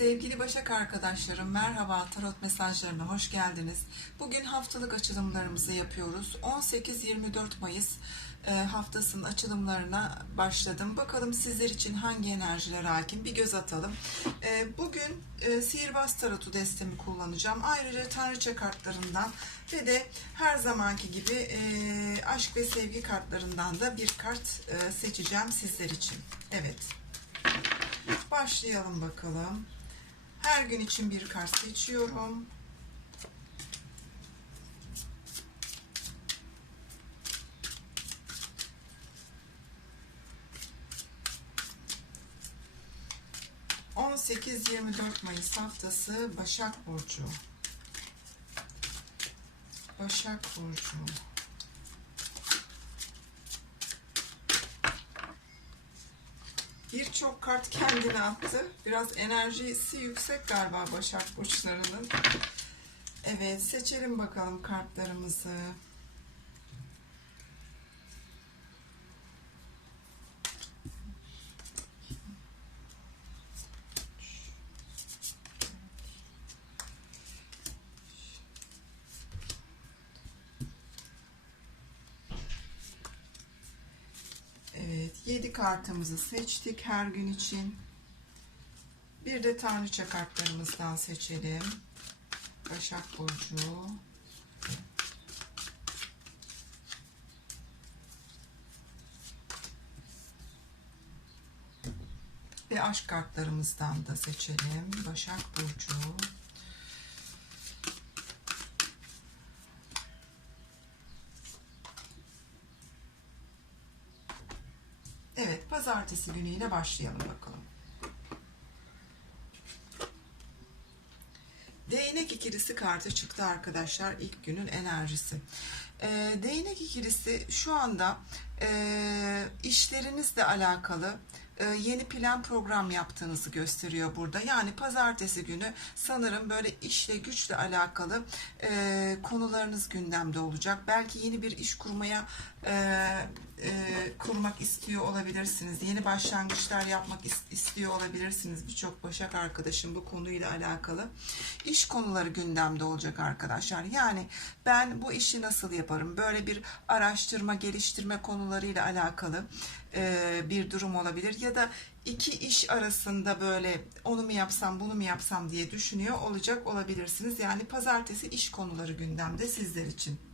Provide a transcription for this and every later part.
Sevgili Başak arkadaşlarım merhaba tarot mesajlarına hoş geldiniz. Bugün haftalık açılımlarımızı yapıyoruz. 18-24 Mayıs e, haftasının açılımlarına başladım. Bakalım sizler için hangi enerjiler hakim bir göz atalım. E, Bugün e, sihirbaz tarotu destemi kullanacağım. Ayrıca tanrıça kartlarından ve de her zamanki gibi aşk ve sevgi kartlarından da bir kart seçeceğim sizler için. Evet. Başlayalım bakalım. Her gün için bir kart seçiyorum. ...18-24 Mayıs haftası Başak Burcu. Başak Burcu. Birçok kart kendine attı. Biraz enerjisi yüksek galiba Başak Burçlarının. Evet seçelim bakalım kartlarımızı. Evet, 7 kartımızı seçtik her gün için. Bir de tanrıça kartlarımızdan seçelim. Başak Burcu. Ve aşk kartlarımızdan da seçelim. Başak Burcu. Evet, pazartesi günüyle başlayalım bakalım. Değnek ikilisi kartı çıktı arkadaşlar ilk günün enerjisi. Ee, değnek ikilisi şu anda e, işlerinizle alakalı e, yeni plan program yaptığınızı gösteriyor burada. Yani pazartesi günü sanırım böyle işle güçle alakalı e, konularınız gündemde olacak. Belki yeni bir iş kurmaya e, e, kurmak istiyor olabilirsiniz. Yeni başlangıçlar yapmak is- istiyor olabilirsiniz. Birçok Başak arkadaşım bu konuyla alakalı. İş konuları gündemde olacak arkadaşlar. Yani ben bu işi nasıl yaparım? Böyle bir araştırma, geliştirme konularıyla alakalı e, bir durum olabilir. Ya da iki iş arasında böyle onu mu yapsam, bunu mu yapsam diye düşünüyor olacak olabilirsiniz. Yani pazartesi iş konuları gündemde sizler için.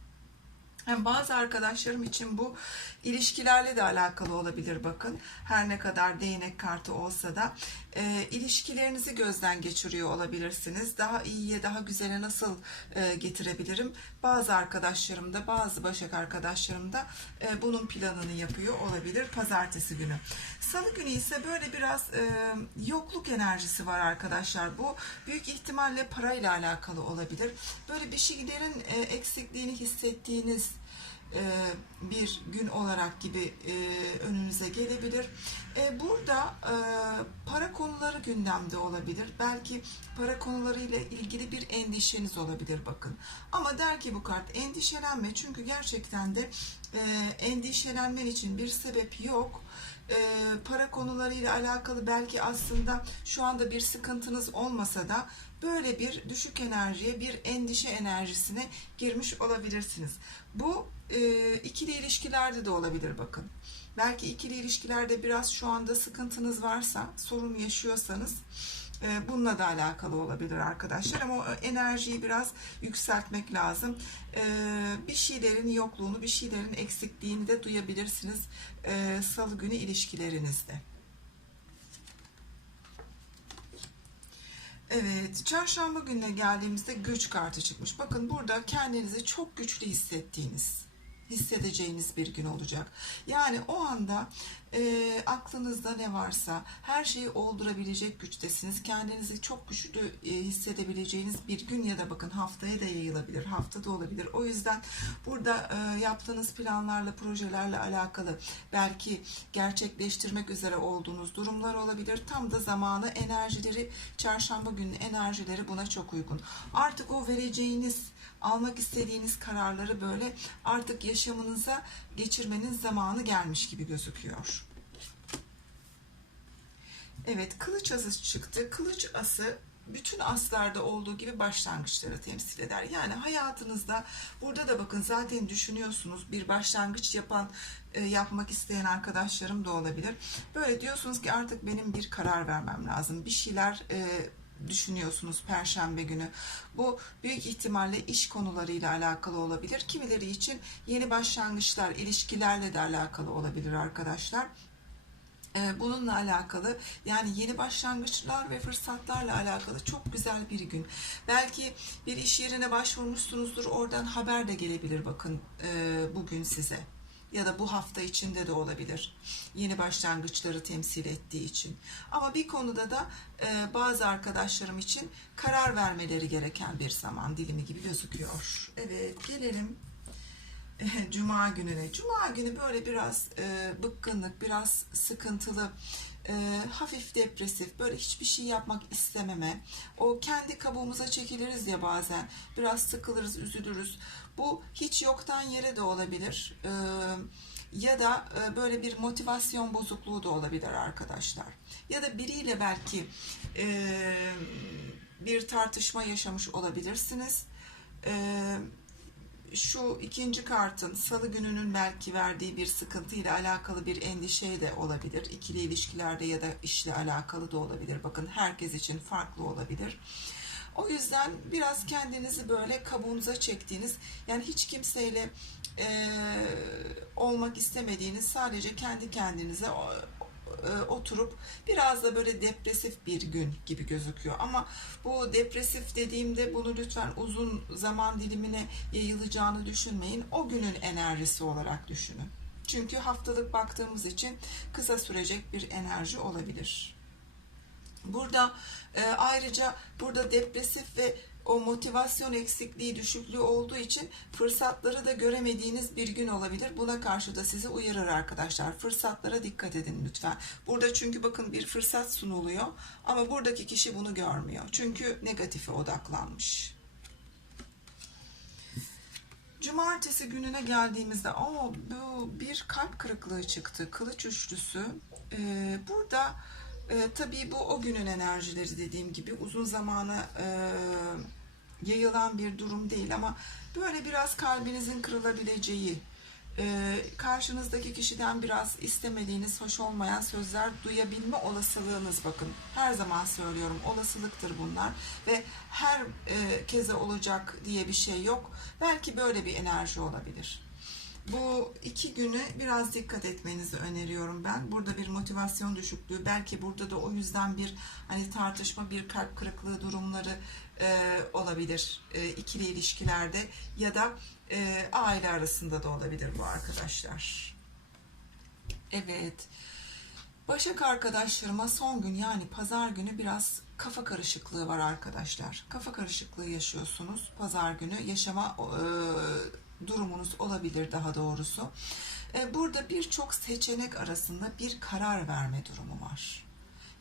Hem bazı arkadaşlarım için bu ilişkilerle de alakalı olabilir bakın. Her ne kadar değnek kartı olsa da e, ilişkilerinizi gözden geçiriyor olabilirsiniz. Daha iyiye, daha güzele nasıl e, getirebilirim? Bazı arkadaşlarım da, bazı Başak arkadaşlarım da e, bunun planını yapıyor olabilir pazartesi günü. Salı günü ise böyle biraz e, yokluk enerjisi var arkadaşlar. Bu büyük ihtimalle parayla alakalı olabilir. Böyle bir şeylerin e, eksikliğini hissettiğiniz bir gün olarak gibi e, önünüze gelebilir. E, Burada e, para konuları gündemde olabilir. Belki para konularıyla ilgili bir endişeniz olabilir bakın. Ama der ki bu kart endişelenme çünkü gerçekten de e, endişelenmen için bir sebep yok e, para konularıyla alakalı belki aslında şu anda bir sıkıntınız olmasa da böyle bir düşük enerjiye, bir endişe enerjisine girmiş olabilirsiniz. Bu e, ikili ilişkilerde de olabilir bakın. Belki ikili ilişkilerde biraz şu anda sıkıntınız varsa, sorun yaşıyorsanız e, bununla da alakalı olabilir arkadaşlar ama o enerjiyi biraz yükseltmek lazım. E, bir şeylerin yokluğunu, bir şeylerin eksikliğini de duyabilirsiniz e, salı günü ilişkilerinizde. Evet, çarşamba gününe geldiğimizde güç kartı çıkmış. Bakın burada kendinizi çok güçlü hissettiğiniz, hissedeceğiniz bir gün olacak. Yani o anda e, aklınızda ne varsa her şeyi oldurabilecek güçtesiniz. Kendinizi çok güçlü e, hissedebileceğiniz bir gün ya da bakın haftaya da yayılabilir, haftada olabilir. O yüzden burada e, yaptığınız planlarla, projelerle alakalı belki gerçekleştirmek üzere olduğunuz durumlar olabilir. Tam da zamanı, enerjileri, çarşamba günü enerjileri buna çok uygun. Artık o vereceğiniz almak istediğiniz kararları böyle artık yaşamınıza geçirmenin zamanı gelmiş gibi gözüküyor. Evet, kılıç ası çıktı. Kılıç ası bütün aslarda olduğu gibi başlangıçları temsil eder. Yani hayatınızda burada da bakın zaten düşünüyorsunuz bir başlangıç yapan e, yapmak isteyen arkadaşlarım da olabilir. Böyle diyorsunuz ki artık benim bir karar vermem lazım. Bir şeyler e, düşünüyorsunuz perşembe günü. Bu büyük ihtimalle iş konularıyla alakalı olabilir. Kimileri için yeni başlangıçlar, ilişkilerle de alakalı olabilir arkadaşlar. Ee, Bununla alakalı yani yeni başlangıçlar ve fırsatlarla alakalı çok güzel bir gün. Belki bir iş yerine başvurmuşsunuzdur oradan haber de gelebilir bakın e, bugün size. Ya da bu hafta içinde de olabilir. Yeni başlangıçları temsil ettiği için. Ama bir konuda da e, bazı arkadaşlarım için karar vermeleri gereken bir zaman dilimi gibi gözüküyor. Evet gelelim Cuma gününe. Cuma günü böyle biraz e, bıkkınlık, biraz sıkıntılı, e, hafif depresif, böyle hiçbir şey yapmak istememe. O kendi kabuğumuza çekiliriz ya bazen. Biraz sıkılırız, üzülürüz. Bu hiç yoktan yere de olabilir. E, ya da e, böyle bir motivasyon bozukluğu da olabilir arkadaşlar. Ya da biriyle belki e, bir tartışma yaşamış olabilirsiniz. E, şu ikinci kartın salı gününün belki verdiği bir sıkıntıyla alakalı bir endişe de olabilir. İkili ilişkilerde ya da işle alakalı da olabilir. Bakın herkes için farklı olabilir. O yüzden biraz kendinizi böyle kabuğunuza çektiğiniz yani hiç kimseyle e, olmak istemediğiniz sadece kendi kendinize e, oturup biraz da böyle depresif bir gün gibi gözüküyor. Ama bu depresif dediğimde bunu lütfen uzun zaman dilimine yayılacağını düşünmeyin. O günün enerjisi olarak düşünün. Çünkü haftalık baktığımız için kısa sürecek bir enerji olabilir. Burada e, ayrıca burada depresif ve o motivasyon eksikliği, düşüklüğü olduğu için fırsatları da göremediğiniz bir gün olabilir. Buna karşı da sizi uyarır arkadaşlar. Fırsatlara dikkat edin lütfen. Burada çünkü bakın bir fırsat sunuluyor ama buradaki kişi bunu görmüyor. Çünkü negatife odaklanmış. Cumartesi gününe geldiğimizde o bu bir kalp kırıklığı çıktı. Kılıç üçlüsü. Ee, burada e, tabii bu o günün enerjileri dediğim gibi uzun zamana e, yayılan bir durum değil ama böyle biraz kalbinizin kırılabileceği, e, karşınızdaki kişiden biraz istemediğiniz, hoş olmayan sözler duyabilme olasılığınız bakın. Her zaman söylüyorum olasılıktır bunlar ve her e, keze olacak diye bir şey yok. Belki böyle bir enerji olabilir. Bu iki günü biraz dikkat etmenizi öneriyorum ben. Burada bir motivasyon düşüklüğü, belki burada da o yüzden bir hani tartışma, bir kalp kırıklığı durumları e, olabilir e, ikili ilişkilerde ya da e, aile arasında da olabilir bu arkadaşlar. Evet. Başak arkadaşlarıma son gün yani pazar günü biraz kafa karışıklığı var arkadaşlar. Kafa karışıklığı yaşıyorsunuz pazar günü. Yaşama e, durumunuz olabilir daha doğrusu. E, burada birçok seçenek arasında bir karar verme durumu var.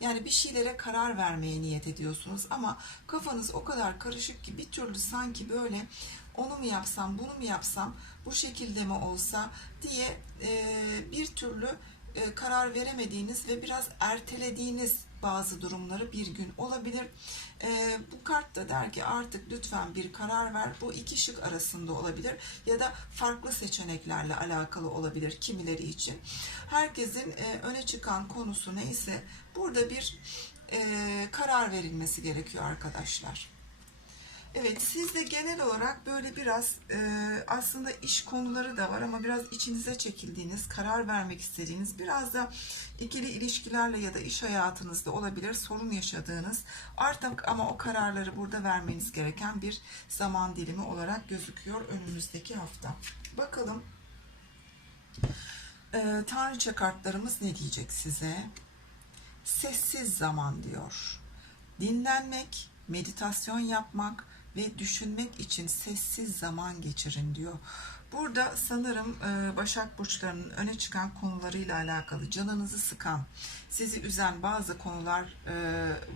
Yani bir şeylere karar vermeye niyet ediyorsunuz ama kafanız o kadar karışık ki bir türlü sanki böyle onu mu yapsam, bunu mu yapsam, bu şekilde mi olsa diye e, bir türlü e, karar veremediğiniz ve biraz ertelediğiniz bazı durumları bir gün olabilir. E, bu kart da der ki artık lütfen bir karar ver. Bu iki şık arasında olabilir ya da farklı seçeneklerle alakalı olabilir kimileri için. Herkesin e, öne çıkan konusu neyse burada bir e, karar verilmesi gerekiyor arkadaşlar. Evet, sizde genel olarak böyle biraz e, aslında iş konuları da var ama biraz içinize çekildiğiniz, karar vermek istediğiniz, biraz da ikili ilişkilerle ya da iş hayatınızda olabilir sorun yaşadığınız artık ama o kararları burada vermeniz gereken bir zaman dilimi olarak gözüküyor önümüzdeki hafta. Bakalım e, Tanrıça kartlarımız ne diyecek size? Sessiz zaman diyor. Dinlenmek, meditasyon yapmak ve düşünmek için sessiz zaman geçirin diyor. Burada sanırım e, Başak Burçlarının öne çıkan konularıyla alakalı canınızı sıkan, sizi üzen bazı konular e,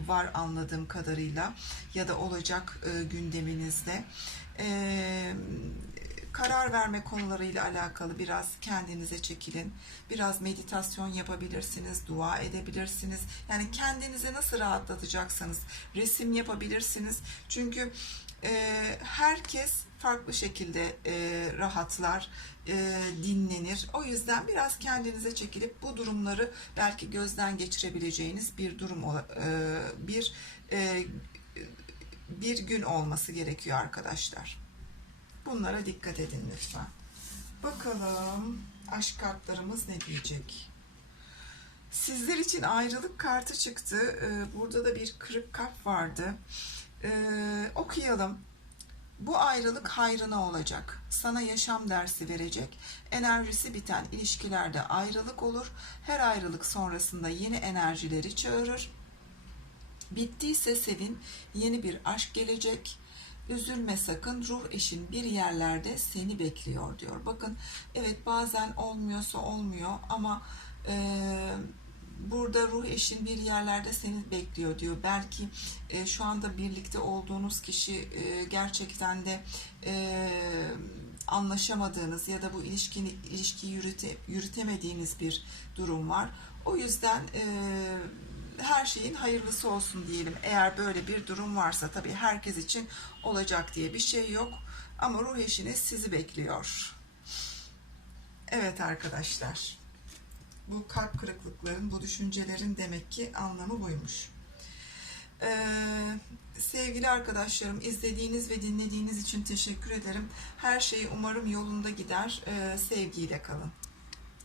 var anladığım kadarıyla ya da olacak e, gündeminizde. Karar verme konularıyla alakalı biraz kendinize çekilin. Biraz meditasyon yapabilirsiniz, dua edebilirsiniz. Yani kendinizi nasıl rahatlatacaksanız resim yapabilirsiniz. Çünkü e, herkes farklı şekilde e, rahatlar, e, dinlenir. O yüzden biraz kendinize çekilip bu durumları belki gözden geçirebileceğiniz bir durum, e, bir e, bir gün olması gerekiyor arkadaşlar. Bunlara dikkat edin lütfen. Bakalım aşk kartlarımız ne diyecek? Sizler için ayrılık kartı çıktı. Ee, Burada da bir kırık kalp vardı. Ee, okuyalım. Bu ayrılık hayrına olacak. Sana yaşam dersi verecek. Enerjisi biten ilişkilerde ayrılık olur. Her ayrılık sonrasında yeni enerjileri çağırır. Bittiyse sevin, yeni bir aşk gelecek. Üzülme sakın, ruh eşin bir yerlerde seni bekliyor diyor. Bakın, evet bazen olmuyorsa olmuyor ama e, burada ruh eşin bir yerlerde seni bekliyor diyor. Belki e, şu anda birlikte olduğunuz kişi e, gerçekten de e, anlaşamadığınız ya da bu ilişkini ilişkiyi yürüte, yürütemediğiniz bir durum var. O yüzden e, her şeyin hayırlısı olsun diyelim. Eğer böyle bir durum varsa tabii herkes için olacak diye bir şey yok. Ama ruh eşiniz sizi bekliyor. Evet arkadaşlar. Bu kalp kırıklıkların, bu düşüncelerin demek ki anlamı buymuş. Ee, sevgili arkadaşlarım izlediğiniz ve dinlediğiniz için teşekkür ederim. Her şey umarım yolunda gider. Ee, sevgiyle kalın.